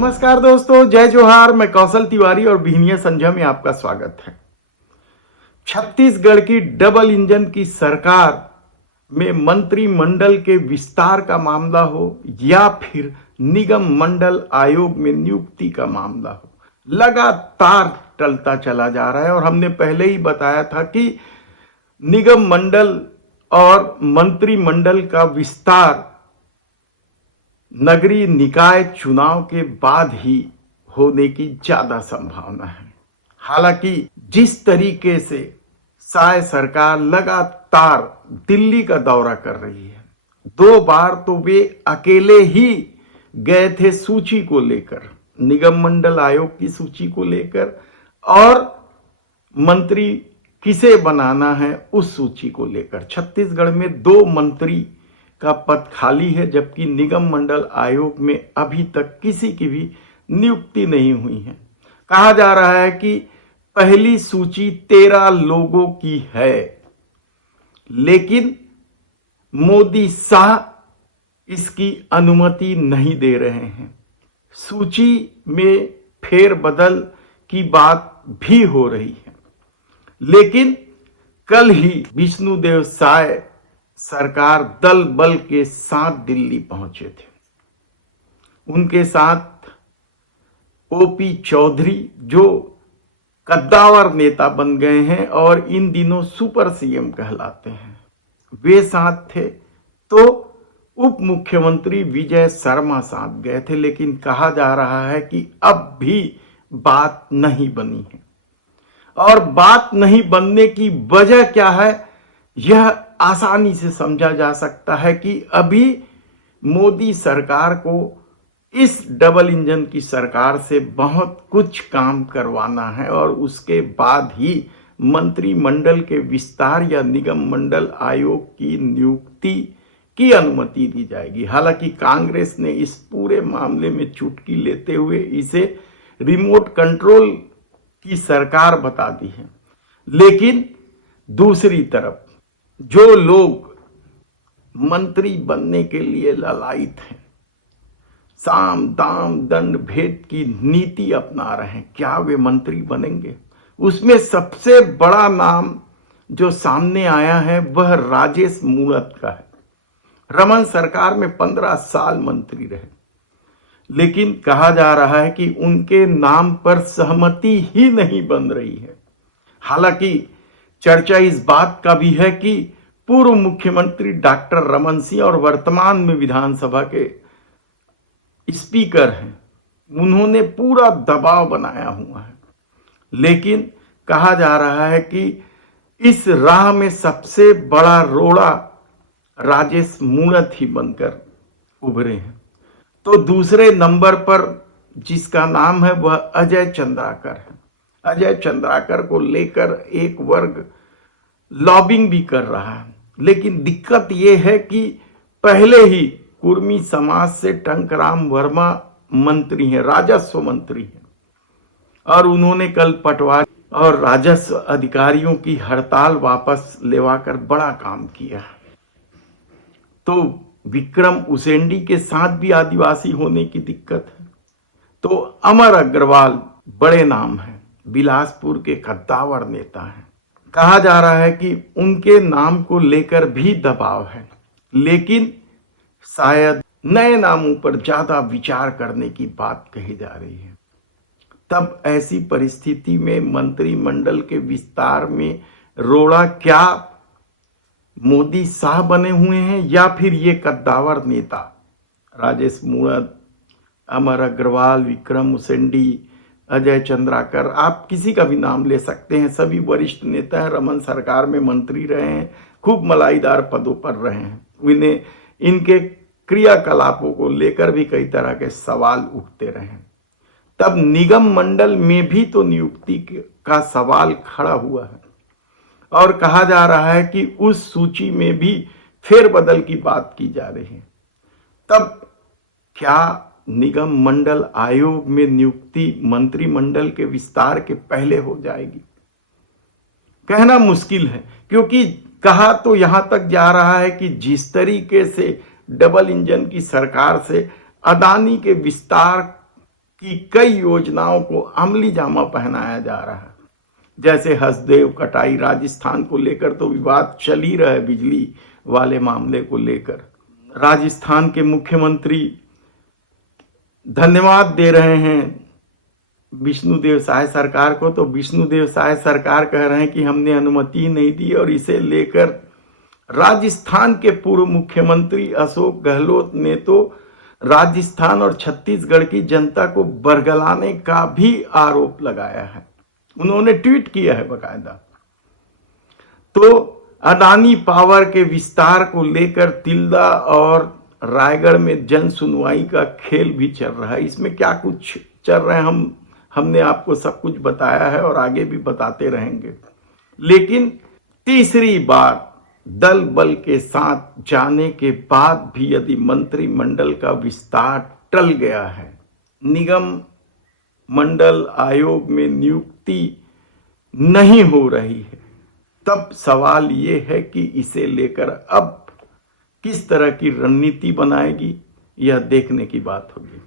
नमस्कार दोस्तों, जय जोहार। मैं कौशल तिवारी और बिहनिया संझा में आपका स्वागत है। छत्तीसगढ़ की डबल इंजन की सरकार में मंत्रिमंडल के विस्तार का मामला हो या फिर निगम मंडल आयोग में नियुक्ति का मामला हो, लगातार टलता चला जा रहा है। और हमने पहले ही बताया था कि निगम मंडल और मंत्रिमंडल का विस्तार नगरीय निकाय चुनाव के बाद ही होने की ज्यादा संभावना है। हालांकि जिस तरीके से साय सरकार लगातार दिल्ली का दौरा कर रही है, 2 बार तो वे अकेले ही गए थे सूची को लेकर, निगम मंडल आयोग की सूची को लेकर और मंत्री किसे बनाना है उस सूची को लेकर। छत्तीसगढ़ में 2 मंत्री का पद खाली है, जबकि निगम मंडल आयोग में अभी तक किसी की भी नियुक्ति नहीं हुई है। कहा जा रहा है कि पहली सूची 13 लोगों की है, लेकिन मोदी शाह इसकी अनुमति नहीं दे रहे हैं। सूची में फेरबदल की बात भी हो रही है, लेकिन कल ही विष्णुदेव साय सरकार दल बल के साथ दिल्ली पहुंचे थे। उनके साथ ओपी चौधरी जो कद्दावर नेता बन गए हैं और इन दिनों सुपर सीएम कहलाते हैं, वे साथ थे। तो उप मुख्यमंत्री विजय शर्मा साथ गए थे, लेकिन कहा जा रहा है कि अब भी बात नहीं बनी है। और बात नहीं बनने की वजह क्या है, यह आसानी से समझा जा सकता है कि अभी मोदी सरकार को इस डबल इंजन की सरकार से बहुत कुछ काम करवाना है और उसके बाद ही मंत्रिमंडल के विस्तार या निगम मंडल आयोग की नियुक्ति की अनुमति दी जाएगी। हालांकि कांग्रेस ने इस पूरे मामले में चुटकी लेते हुए इसे रिमोट कंट्रोल की सरकार बता दी है। लेकिन दूसरी तरफ जो लोग मंत्री बनने के लिए ललायित हैं, साम दाम दंड भेद की नीति अपना रहे हैं, क्या वे मंत्री बनेंगे? उसमें सबसे बड़ा नाम जो सामने आया है वह राजेश मूणत का है। रमन सरकार में 15 साल मंत्री रहे, लेकिन कहा जा रहा है कि उनके नाम पर सहमति ही नहीं बन रही है। हालांकि चर्चा इस बात का भी है कि पूर्व मुख्यमंत्री डॉक्टर रमन सिंह और वर्तमान में विधानसभा के स्पीकर हैं, उन्होंने पूरा दबाव बनाया हुआ है। लेकिन कहा जा रहा है कि इस राह में सबसे बड़ा रोड़ा राजेश मूणत ही बनकर उभरे हैं। तो दूसरे नंबर पर जिसका नाम है वह अजय चंद्राकर है। अजय चंद्राकर को लेकर एक वर्ग लॉबिंग भी कर रहा है, लेकिन दिक्कत यह है कि पहले ही कुर्मी समाज से टंकराम वर्मा मंत्री हैं, राजस्व मंत्री हैं, और उन्होंने कल पटवारी और राजस्व अधिकारियों की हड़ताल वापस लेवाकर बड़ा काम किया। तो विक्रम उसेंडी के साथ भी आदिवासी होने की दिक्कत है। तो अमर अग्रवाल बड़े नाम हैं, बिलासपुर के कद्दावर नेता हैं। कहा जा रहा है कि उनके नाम को लेकर भी दबाव है, लेकिन शायद नए नामों पर ज्यादा विचार करने की बात कही जा रही है। तब ऐसी परिस्थिति में मंत्रिमंडल के विस्तार में रोड़ा क्या मोदी शाह बने हुए हैं या फिर ये कद्दावर नेता राजेश मूणत, अमर अग्रवाल, विक्रम उसेंडी, अजय चंद्राकर, आप किसी का भी नाम ले सकते हैं। सभी वरिष्ठ नेता हैं, रमन सरकार में मंत्री रहे हैं, खूब मलाईदार पदों पर रहे हैं। इन्हें इनके क्रियाकलापों को लेकर भी कई तरह के सवाल उठते रहे। तब निगम मंडल में भी तो नियुक्ति का सवाल खड़ा हुआ है और कहा जा रहा है कि उस सूची में भी फेरबदल की बात की जा रही है। तब क्या निगम मंडल आयोग में नियुक्ति मंत्रिमंडल के विस्तार के पहले हो जाएगी? कहना मुश्किल है, क्योंकि कहा तो यहां तक जा रहा है कि जिस तरीके से डबल इंजन की सरकार से अदानी के विस्तार की कई योजनाओं को अमली जामा पहनाया जा रहा है। जैसे हसदेव कटाई राजस्थान को लेकर तो विवाद चल ही रहा है, बिजली वाले मामले को लेकर। राजस्थान के मुख्यमंत्री धन्यवाद दे रहे हैं विष्णुदेव साय सरकार को, तो विष्णुदेव साय सरकार कह रहे हैं कि हमने अनुमति नहीं दी, और इसे लेकर राजस्थान के पूर्व मुख्यमंत्री अशोक गहलोत ने तो राजस्थान और छत्तीसगढ़ की जनता को बरगलाने का भी आरोप लगाया है। उन्होंने ट्वीट किया है बकायदा। तो अडानी पावर के विस्तार को लेकर तिल्दा और रायगढ़ में जन सुनवाई का खेल भी चल रहा है। इसमें क्या कुछ चल रहा है हमने आपको सब कुछ बताया है और आगे भी बताते रहेंगे। लेकिन तीसरी बार दल बल के साथ जाने के बाद भी यदि मंत्रिमंडल का विस्तार टल गया है, निगम मंडल आयोग में नियुक्ति नहीं हो रही है, तब सवाल ये है कि इसे लेकर अब किस तरह की रणनीति बनाएगी, यह देखने की बात होगी।